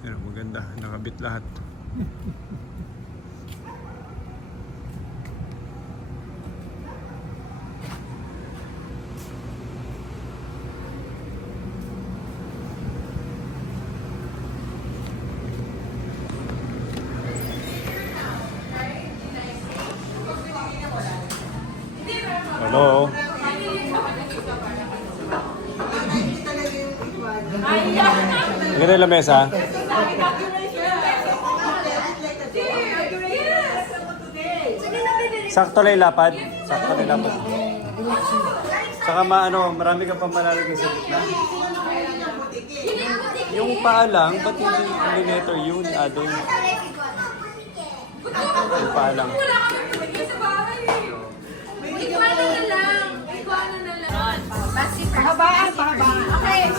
Yan, maganda. Nakabit lahat. Hello? Ganda yung lamesa? Sakto lang yung lapad? Sakto lang yung lapad. Saka marami ka pang malalagay sa gitna. Yung paa lang, ba't hindi eliminator yun? Doon. Yung paa lang. Pahabaan. Okay.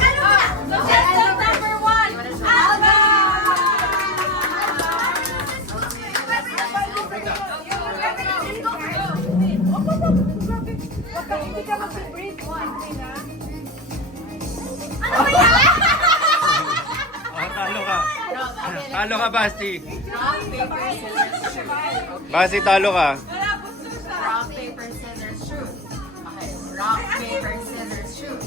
Contestant number 1. Alba! Hindi ka mag-breathe. Ano ba yan? Talo ka. Talo ka, Basti. Basti, talo ka. Rock, paper, scissors, shoot. Okay. Rock, paper, scissors, shoot.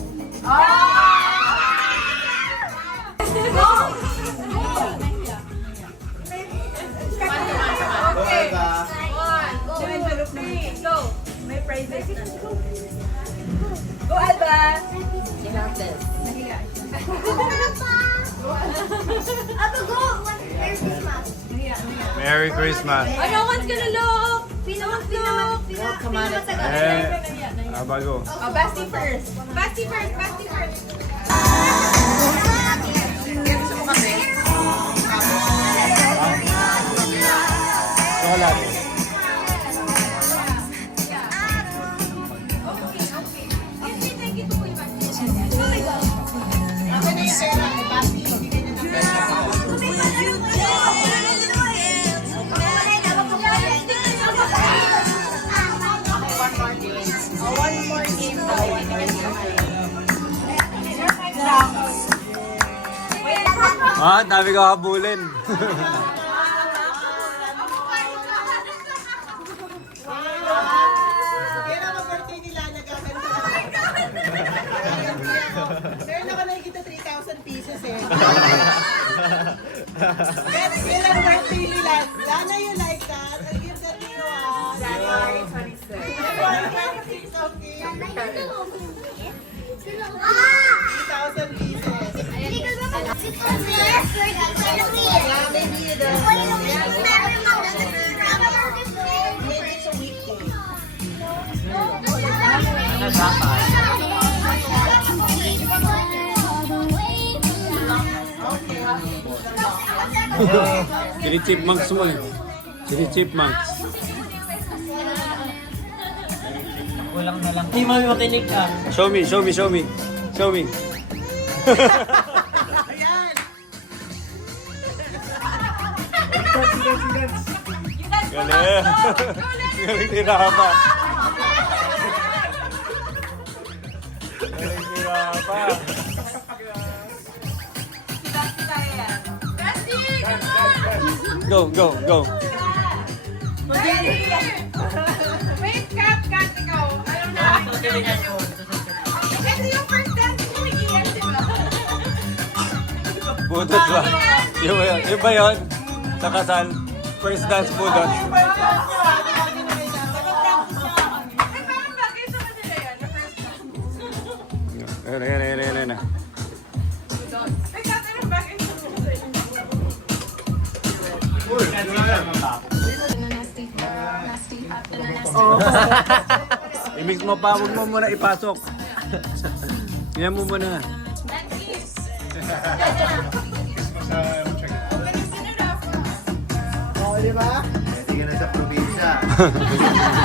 Okay. 1, 2, 3, go. May prizes na. Go, Alba. You have this. Merry Christmas. Oh, no one's gonna look. Come on. Bago. Oh, Basti first. Basti first. Gusto mo kasi? Chocolate. Dami ko habulin. Meron ako nakikita 3,000 pieces eh. Meron ang birthday nila. Lana, you like that? I'll give that to you. January 26. January 26, okay. 3,000 pieces. Maybe it's a weekday. Sili chipmunks mo eh. Sili chipmunks. Kulang na lang. Hindi mami makinig ka. Show me. Ayan! Galing. Galing tinapa. Galing tinapa. Go. Wait, cut, ikaw. Alam na. Ito yung first dance ko, nag-iyan, di ba? Budot ba? Yung ba yun? Sa kasal? First dance budot. Ay, parang bagay sa kanila yan, the first dance. Ayan. Ay, cut, anong bagay sa kanila yan? I-mix mo pa, huwag mo muna ipasok. Yan mo muna. Oh, di ba? Hindi ka na sa probinsya.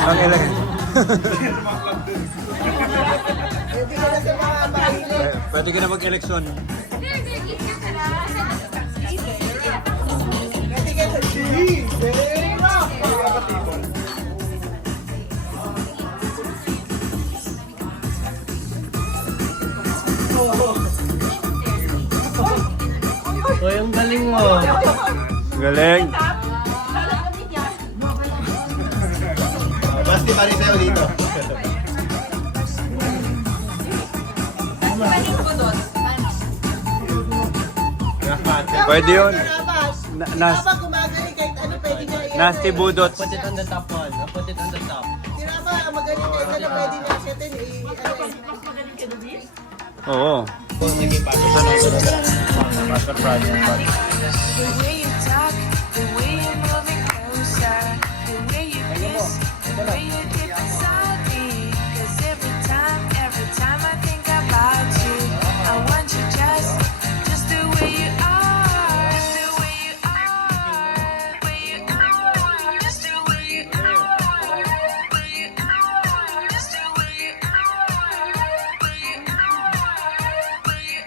Ang ilagay. Hindi ka na sa mga bahay. Pwede ka na mag-eleksyon. Pwede ka sa cheese. Kuya, ang galing mo. Galing. Basti pa rin tayo dito. Pwede yun. Karabas. Nas Karabas gumagaling kahit ano pwede niya i-ano. nasty budot. Put it on the top one. Put it on the top. Si Raba, magaling kahit ano pwede niya siyatin. Oo. The way you talk, the way you're moving closer, the way you kiss, the way you dip inside me. 'Cause every time I think about you, I want you just the way you are, just the way you are, way you are, just the way you are, way you are, just the way you are, way you are, way you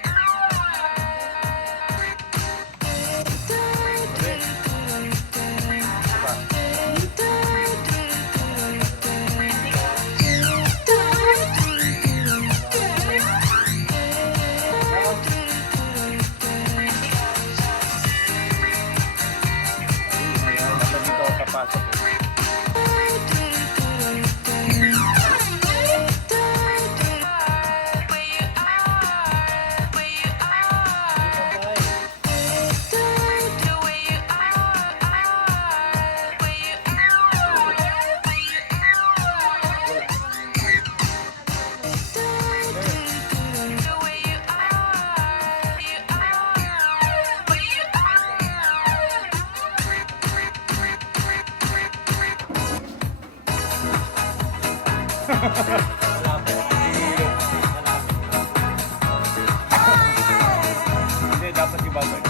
Hindi, dapat ibabalik.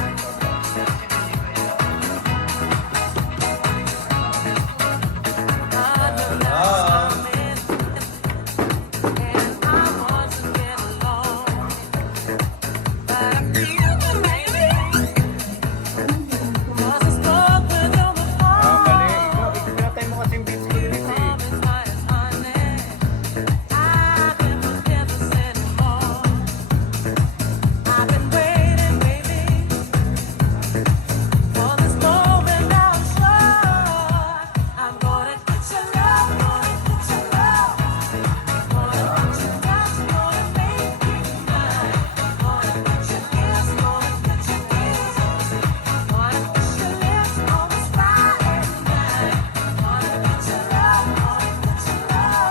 Mali. Pinatay mo kasi yung beach community.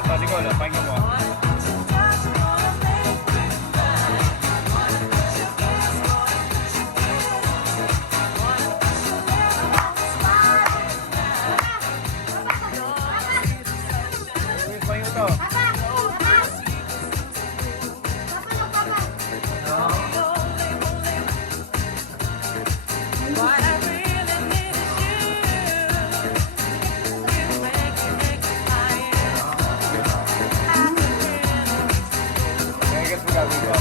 Sabi ko, pahinga mo. Pahinga to. Pahinga mo gagawin ko.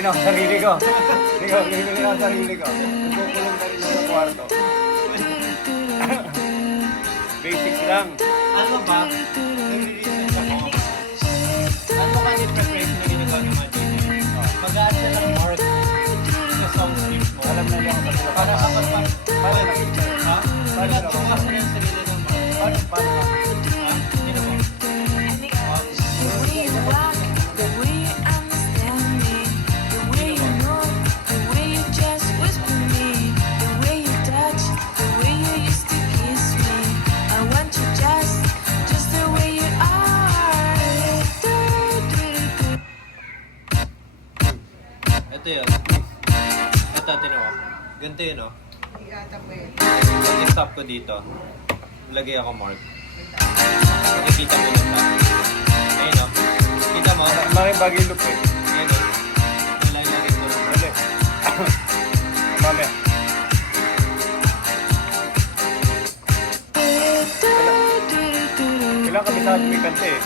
na ako sarili ko. Bibili na ako sarili ko. Kukulong na rin ako sa kwarto. Basics lang. Ano ba? Nag-research ako. Ano ka ni preparation na ginagawa ng mga DJ? Mag-add na lang mark sa song script mo. Alam na lang ako sa Para kapag Paano nakita? ha? Para bukas na yung sarili ng mark. Paano ka? Ha? Hindi naman. The way you walk, the way you understand me, the way you move, the way you just whisper me, the way you touch, the way you used to kiss me. I want you just the way you are. Ito yun. Ito, tinawa. Ganito yun, oh. Pag-stop ko dito, lagay ako mark. Makikita mo lang ba? Ayun, oh. Kita mo? Makibagay loop eh. Ayun, oh. Lagay ko. Dali. Mami. Kailangan kami sa may kante eh.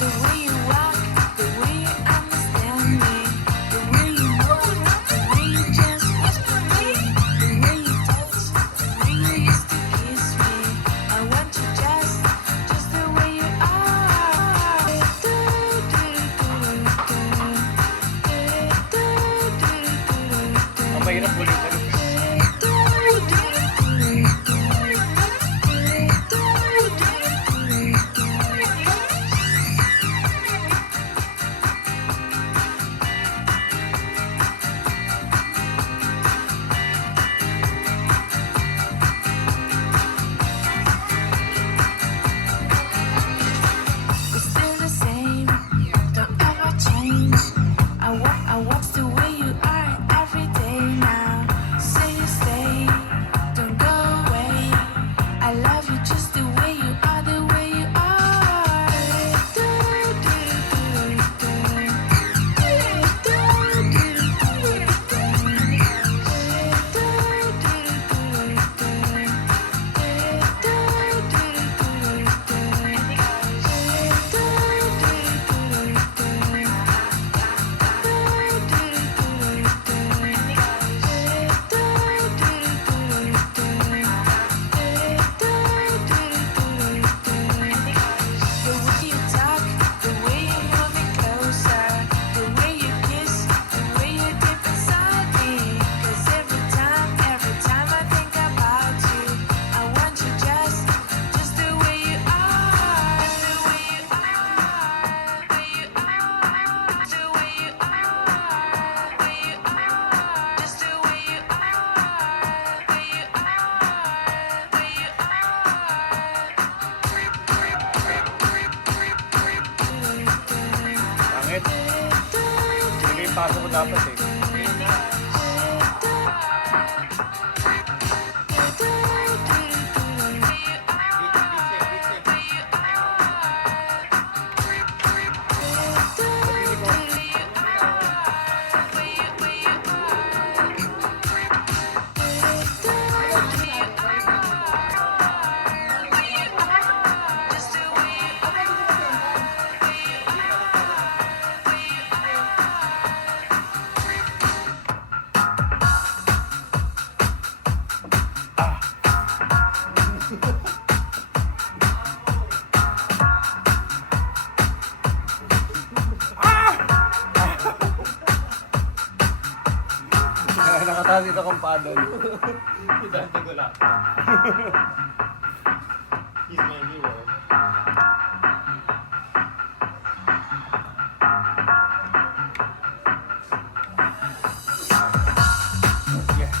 The way you walk, the way you understand me, the way you move, the way you just whisper me, the way you touch, the way you used to kiss me. I want you just the way you are. Ang mahirap ulit sa loop eh. It's still the same, don't ever change. I watch the way you are every day now. Say you stay, don't go away. I love you just the way you are, the way you The way you talk, the way you move me closer, the way you kiss, the way you dip inside me. 'Cause every time I think about you, I want you just the way you are, the way you are, the way you are, the way you are, the way you are, just the way you are, the way you are, the way you Pangit. Sige, yung paso ko dapat eh. Nakataas dito kong paddle. Dante ko lang. He's my hero. Yeah.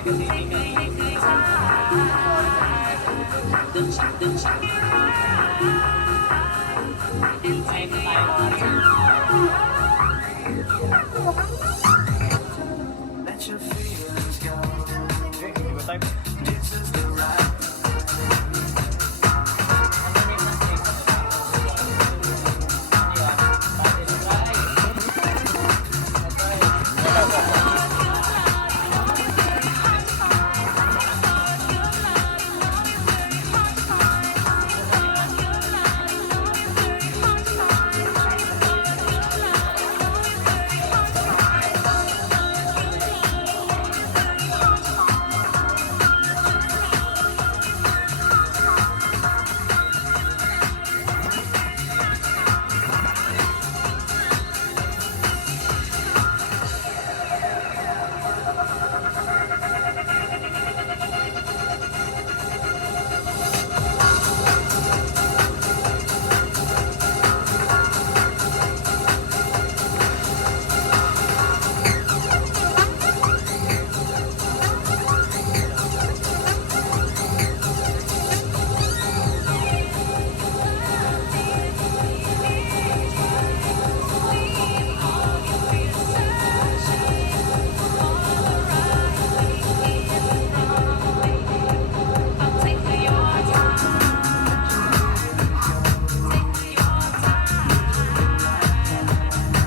kami kasi hindi kami Let your feelings go. Okay, di ba type? This is the right.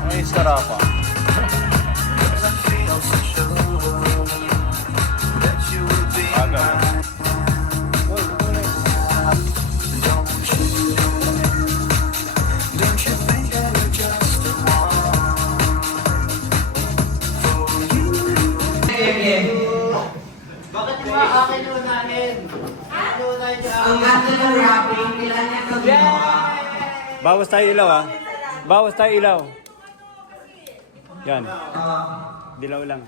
May sarapa. Feel so sure that you will be Aga. Don't you think that you're just the one for you? Bakit yung mga akin unahin? Unahin niya Ang ganda ng rapping, kailan niya ito ginawa? Bawas tayo ilaw ah. Bawas tayo ilaw. Yan. Dilaw lang.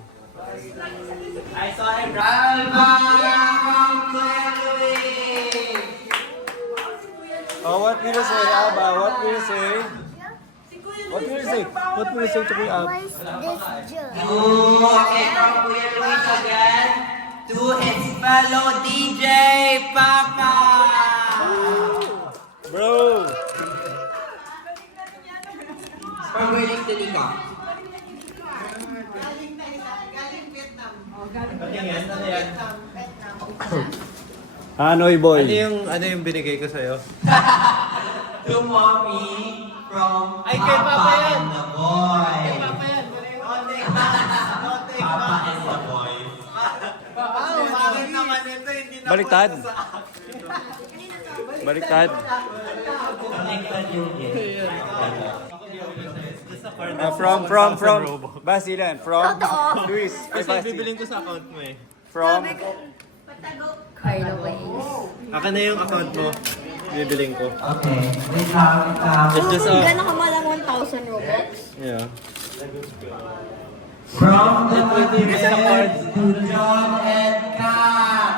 I saw him. Oh, what will you say, Aba? What will you say? What will you say? What will you say to Kuya Ab? Okay, from Kuya Luis again to his fellow DJ, Papa! Bro! From Willing to Nika. Patingin, ano yan? Hanoy boy. Ano yung binigay ko sa'yo? To Mommy from Ay, kay Papa yan. and the boy. Papa yan. Papa and the boy. Bakit naman ito? Hindi na Baliktad. Baliktad. Connected yun eh. From. Basilan. From Luis. Kay Kasi Basi. bibiling ko sa account mo eh. From. Carlo Ways. Akin na yung account mo. Bibiling ko. Okay, wait lang. It's just a... Gano'n ka malang 1,000 Robux? Yeah. From the Visa card. to John and Kat.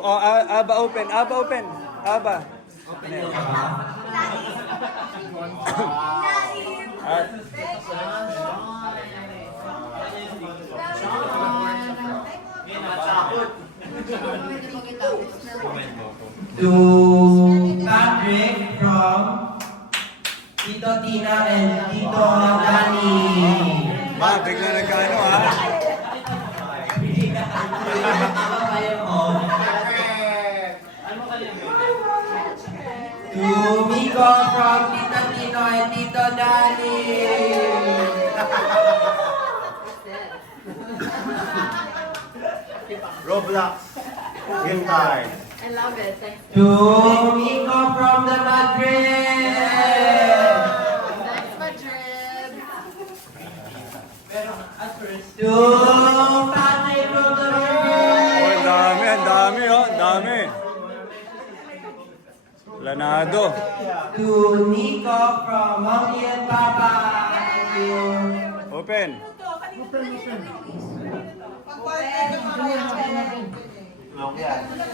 Oh, Aba open. Aba open. Aba. To Patrick from Tito Tina and Tito Dani. Ma, bigla nagkano ha? To Miko from Tito Tino and Tito Dani. Roblox. Game time. I love it. Thanks. To Miko from the Madrid. Thanks, Madrid. To Patrick from the Madrid. Oh, ang dami, oh. Ang dami. Lanado. To Nico from Mommy and Papa. Open.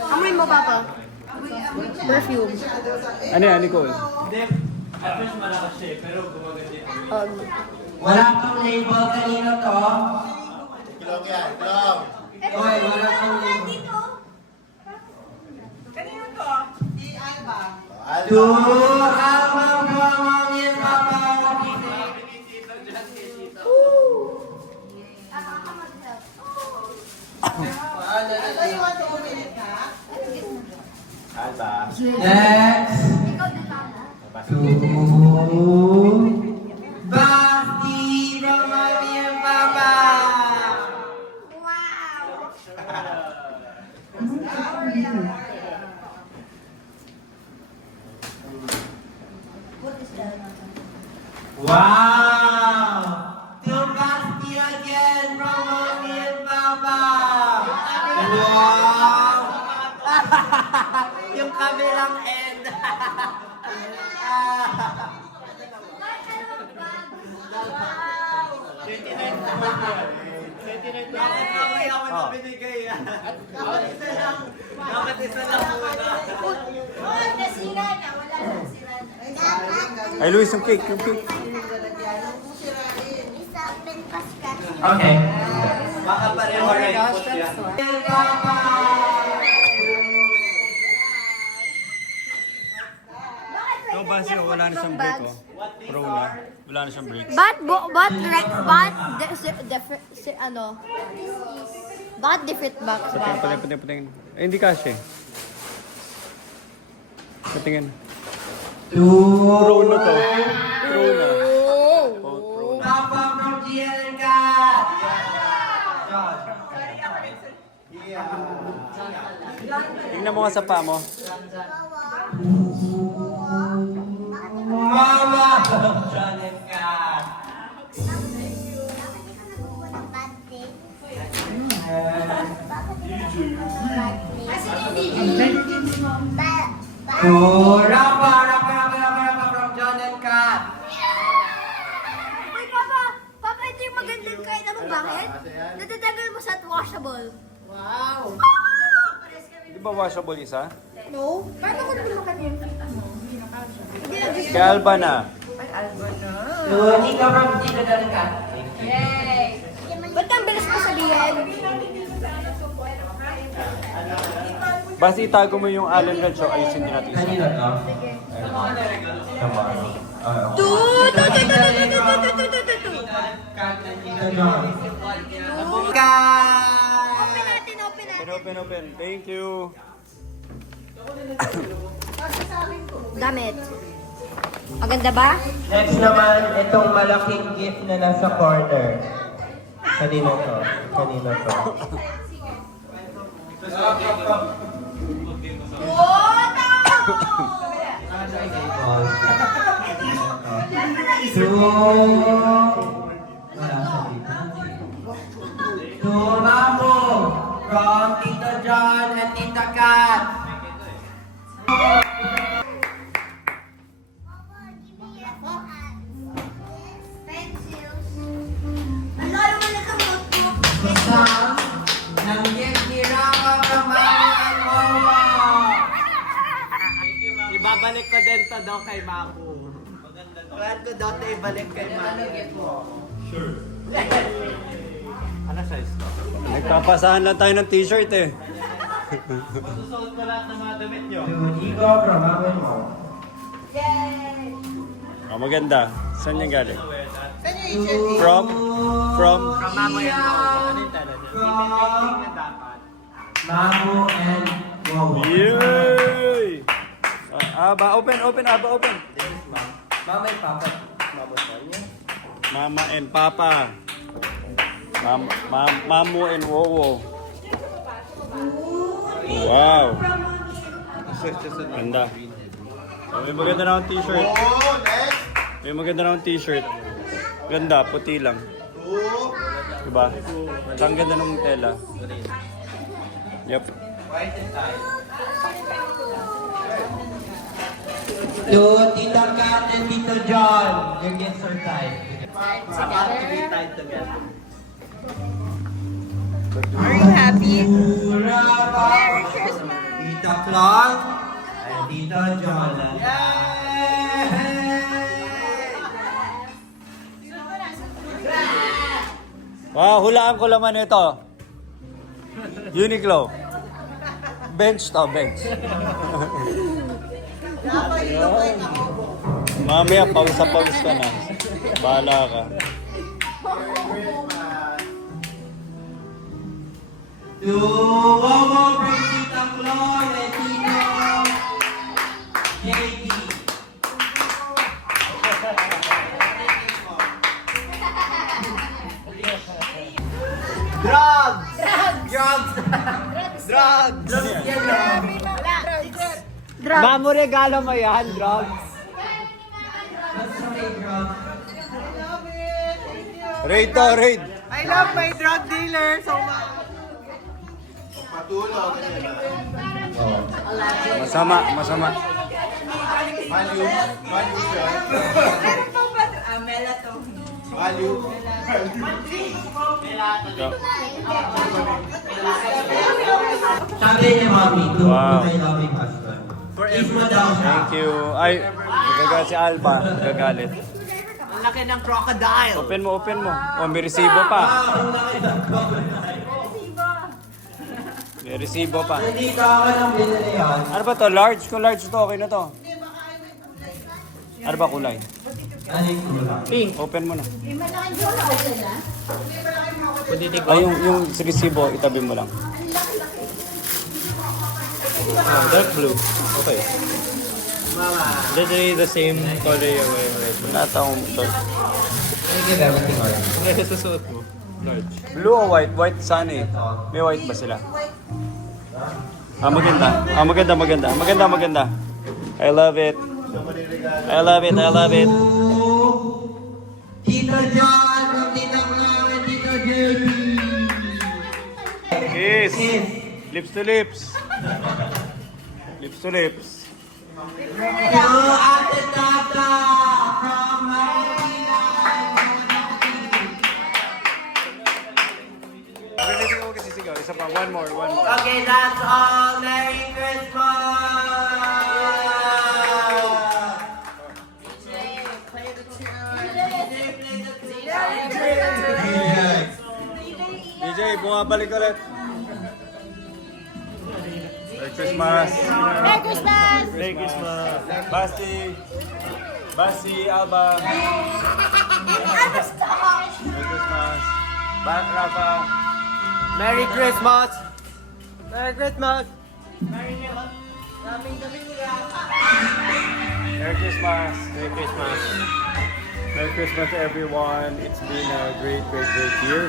Amoy mo, Papa. Perfume. Ano yan, Nicole? At first malakas siya eh, pero gumaganda yung Wala kang label kanino to. Kilong yan. Kilong. To Alma from Mommy and Papa. Alba. Next. To Basti from Mommy and Papa. Wow! To Basti again from Mommy and Papa. Wow! Yung kabilang end. Bakit mamaya ako na binigay yan? Dapat isa lang. Dapat isa lang muna. Ay, Luis, yung cake, yung cake. Okay. Baka pareho rin po siya. Ikaw ba siya, wala na siyang break, oh. Pro na. Wala na siyang break. Bakit different box ba? Patingin. Eh, hindi kasi. Patingin. Pro na to. Pro na. Pro na. Papa from Gianca. Tingnan mo nga sa paa mo. Mama from Gianca. Rapa from John and Kat. Uy, Papa, ito yung magandang kain. Alam mo bakit? Natatagal mo sa washable. Di ba washable isa? No? Paano ko naman kanina? Hindi na gusto. Kay Alba na. Nika from Tito and Kat. Ba't ang bilis ko sabihin? Basta itago mo yung Allen Red Show, ayusin din natin isa. Kanina to? Come on. Open natin. Open. Thank you. Damit. Maganda ba? Next naman, itong malaking gift na nasa corner. Kanina to. To Mamo from Tito John and Tita Kat. Kasam ng gift ni Rama from Mami and Momo. Ibabalik ko din to daw kay Maku. Plan ko daw tayo ibalik kay Mami. Ano size to? Nagpapasahan lang tayo ng t-shirt eh. Susuot ko lahat ng mga damit nyo. To Nico from Mami and Momo. Oh, maganda. Saan yung galing? From? Mamo yan. Ano yung tala dyan? Pipinting na dapat. Mamo and Momo. Yay! Aba, open. Mama and Papa. Mamo niya. Mama and Papa. Mamu and Wowo. Wow. Ganda. So, may maganda na akong t-shirt. May maganda na akong t-shirt. Ganda, puti lang. Diba? Ang ganda ng tela. Yep. To Tita Kat and Tito John. Your gifts are tied. About to be tied together. Are you happy? Merry Christmas! Tita Clark and Tito John. Wow, hulaan ko laman ito. Uniqlo. Bench to, bench. Mamaya, pawis ka na. Bahala ka. To Momo, bring Tita Flor and Tito JD. Drugs! Drugs! Drugs! Mamo, regalo mo yan, drugs. Raid to, raid. I love my drug dealer so much. Masama, masama. Amela to. Sabi niya, Mami, to Wow. my loving husband. Kiss mo daw siya. Thank you. Ay, nagagalit si Alba. Nagagalit. Ang laki ng crocodile. Open mo, open mo. Oh, may resibo pa. May resibo pa. Hindi ka ako ng binili yan. Ano ba to? Large? Kung large to, okay na to. Ano ba kulay? Ano yung kulang? Pink. Open mo na. Ay, yung resibo, itabi mo lang. Dark blue. Okay. Literally the same color yung wala taong Thank you, everything, Lord. Ano susuot mo? Large. blue o white? White sana eh. May white ba sila? Maganda. Maganda. Maganda. I love it. I love it. Tito John from Tita Flor and Tito JD. Kiss. Lips to lips. Lips to lips. To Ate Tata from Marina. Pwede ko kasi sigaw. Isa pa. One more. Okay, that's all. Merry Christmas! DJ, bumabalik ulit. Merry Christmas. Merry Christmas! Merry Christmas. Basti, Alba. Ano stop? Merry Christmas. Rafa. Merry Christmas! Merry Christmas! Merry Christmas. Merry Christmas. Merry Christmas to everyone. It's been a great year.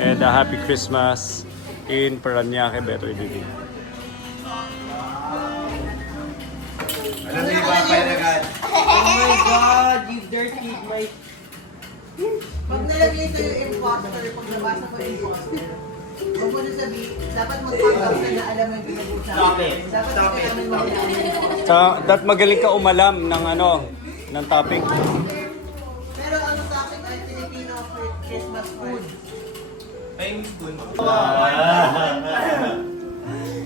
And a happy Christmas in Parañaque, Beto Idili. Alam mo yung vampire agad. Oh my God, you dirty my... Pag nalagay sa'yo yung imposter, pag nabasa ko yung imposter, huwag mo na sabihin, dapat magpapag na alam mo yung pinag-usapan. Stop it. Dapat Stop it. alam mo yung pinag-usapan. Dat magaling ka umalam ng topic. Pero ano sa akin ay Filipino Christmas food. Pahingin spoon mo.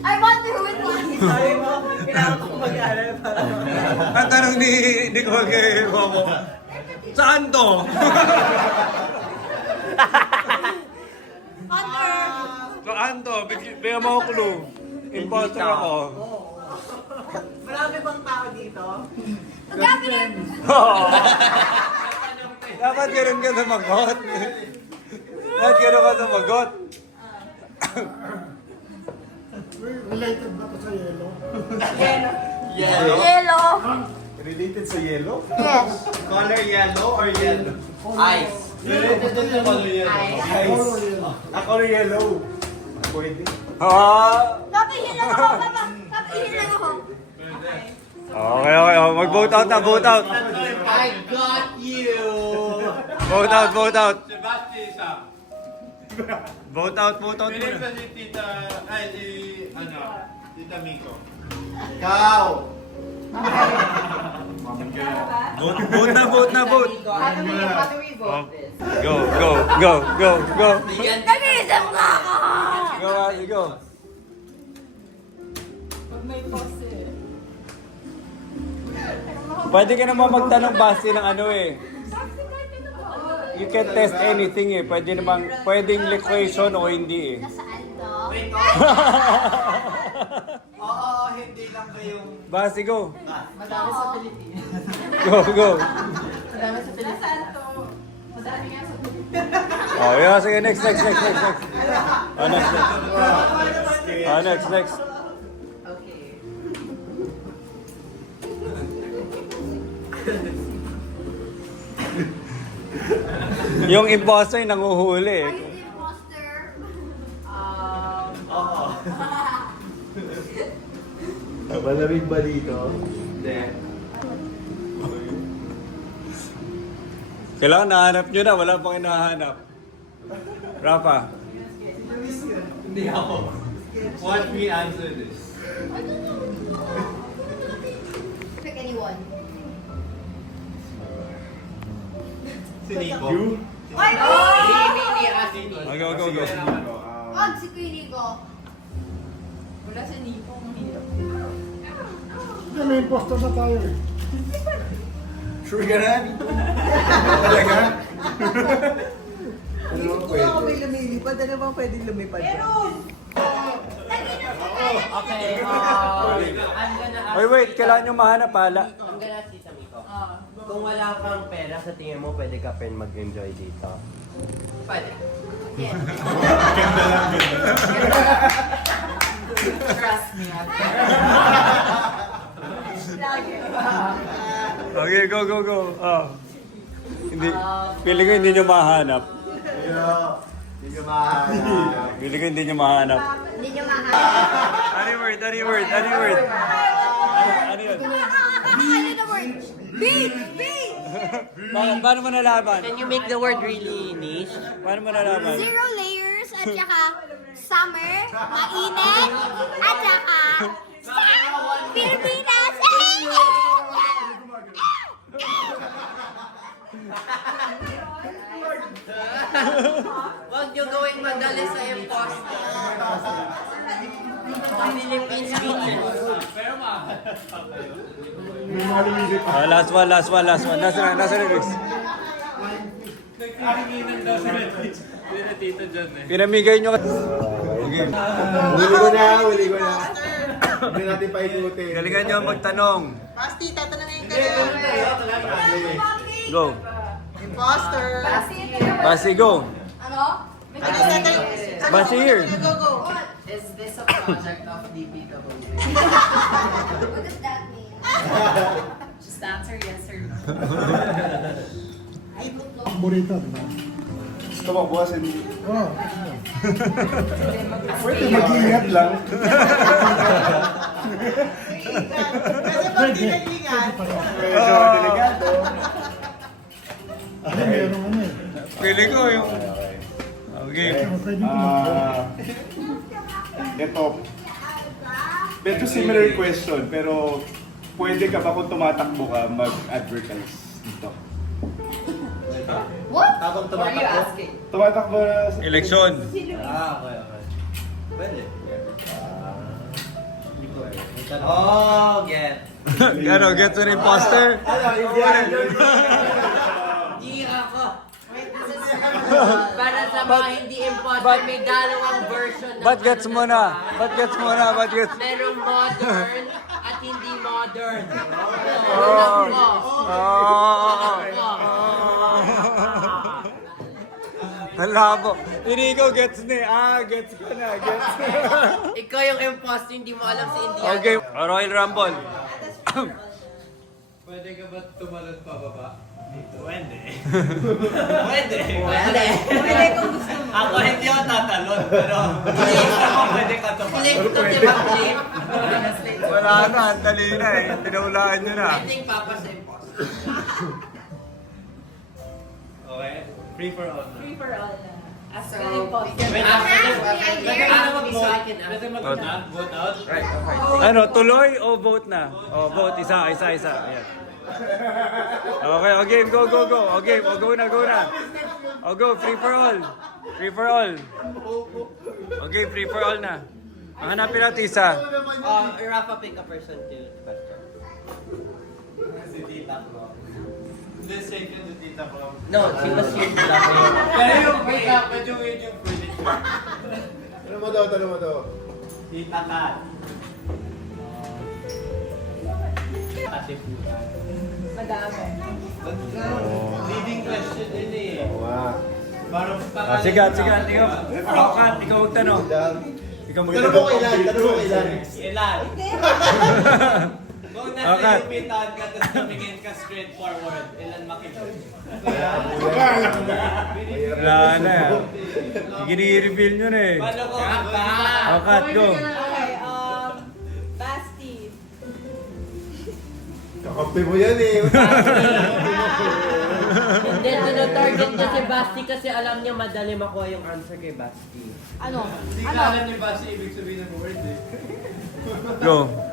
I wonder who it was. Sabi mo, kailangan ko mag-aaral para Ang tanong ni Nicole kay Momo, saan to? Saan to? Bigyan mo ako clue. Imposter ako. Marami bang tao dito? Magkakalim. Dapat ganun ka sumagot. Dapat ganun ka sumagot. Yellow. Related sa yellow? Yes. Color yellow or yellow? Ice. Related din sa color yellow. Ice. Color yellow. Pwede. Ah! Papihin lang ako, Papa. Papihin lang ako. Okay. Mag-vote out na, vote out. I got you! Vote out. Sebastian isa. Vote out muna. si Tita, Tita Miko. Ikaw! Vote na. How do we vote this? Go. Nag-iisip na ako. Go, Ate, go. Pwede ka naman magtanong base ng ano eh. You can test anything eh. Pwedeng equation o hindi eh. Nasaan to? Oo, hindi lang ba Basi, go. Madami sa Pilipinas. Go, go. Madami sa Pilipinas. Oh, yeah, sige, next. Oh, next. Oh, next. Okay. Yung imposter yung nanguhuli. Are you the imposter? Malamig ba dito? Hindi. Kailangan nahanap nyo na, wala pang hinahanap. Rafa. Hindi ako. What we answer this? I don't know. Pick anyone. Si Nico. Ay, Go. Wag si Kuya Nico. Wala si Nico. May impostor na tayo eh. Sure ka na? Talaga? Kung ako may lumilipad, ano bang pwedeng lumipad? Okay, I'm gonna ask... Oy, wait, kailangan nyo mahanap pala. I'm gonna ask Tita Miko. Kung wala kang pera, sa tingin mo, pwede ka pa rin mag-enjoy dito? Pwede. Trust me. Okay, go. Oh. Hindi, feeling ko hindi nyo mahanap. Hindi nyo mahanap. Feeling ko hindi nyo mahanap. Hindi nyo mahanap. Ano yung word? Ano yun? Ano na word? Big! Paano mo nalaman? Can you make the word really niche? Paano mo nalaman? Zero layers at saka summer, mainit, at saka Pilipinas! Huwag niyo gawing madali sa imposter. Philippine speaking. Last one. Nasa lyrics. Nagkakinginan daw sila tita dyan eh. Pinamigay nyo. Huli ko na. Hindi natin paikutin. Galingan nyo magtanong. Basti, tatanungin ka na. Go. Imposter. Basi, go. Ano? Basi here. Go. Is this a project of DPW? What does that mean? Just answer yes or no. I don't know. Bonita, diba? Gusto mo buwasin? Oo. Pwede mag-ingat lang. Kasi pag di nag-ingat, Medyo delikado. Feeling ko yung... Okay. Ito. Medyo similar question, pero pwede ka ba kung tumatakbo ka mag-advertise dito? What? Habang tumatakbo? Tumatakbo na Eleksyon. Okay. Pwede. Oh, get. Ano, gets an imposter? Hindi ako. Para sa mga hindi imposter, may dalawang version ng Ba't gets ano mo na? Ba't gets mo na? Merong modern at hindi modern. Oh. Ang labo. Hindi ko gets ni. Gets ko na. Gets. Ikaw yung imposter, hindi mo alam si Indiana. Okay, Royal Rumble. Pwede ka ba tumalon pababa? Pwede. Pwede kung gusto mo. Ako hindi ako tatalon, pero ako pwede ka tumalon. Flip to the flip. Wala na, ang dali na eh. Tinaulaan nyo na. I think Papa sa imposter. Okay? Free for all na. Free for all na. Ask So, the imposter. wait, after this, Pwede pwede ka mag-vote. Pwede mag-vote na? Vote out? Right, okay. Ano, tuloy o vote na? O, vote. Isa. Ayan. Okay, go. Okay, go na. O, go, free for all. Okay, free for all na. Ang hanapin natin isa. Rafa, pick a person to question. Si tita ko. Hindi, second si tita ko. No, she was here to Pero yung make-up, medyo weird yung furniture. Tanong mo daw. Tita Kat. Madami. Leading question din eh. Parang Sige. Ikaw magtanong. Ikaw magtanong. Ilan? Kung nasa Okay. lupitan ka, tapos tumingin ka straightforward, ilan makikita? Wala na yan. Gini-reveal nyo na eh. Paano ko ka? Cut, go. Okay, Basti. Kakampi mo yan eh. Hindi, tinatarget niya si Basti kasi alam niya madali makuha yung answer kay Basti. Ano? Hindi ka alam ni Basi ibig sabihin ng word eh. Go.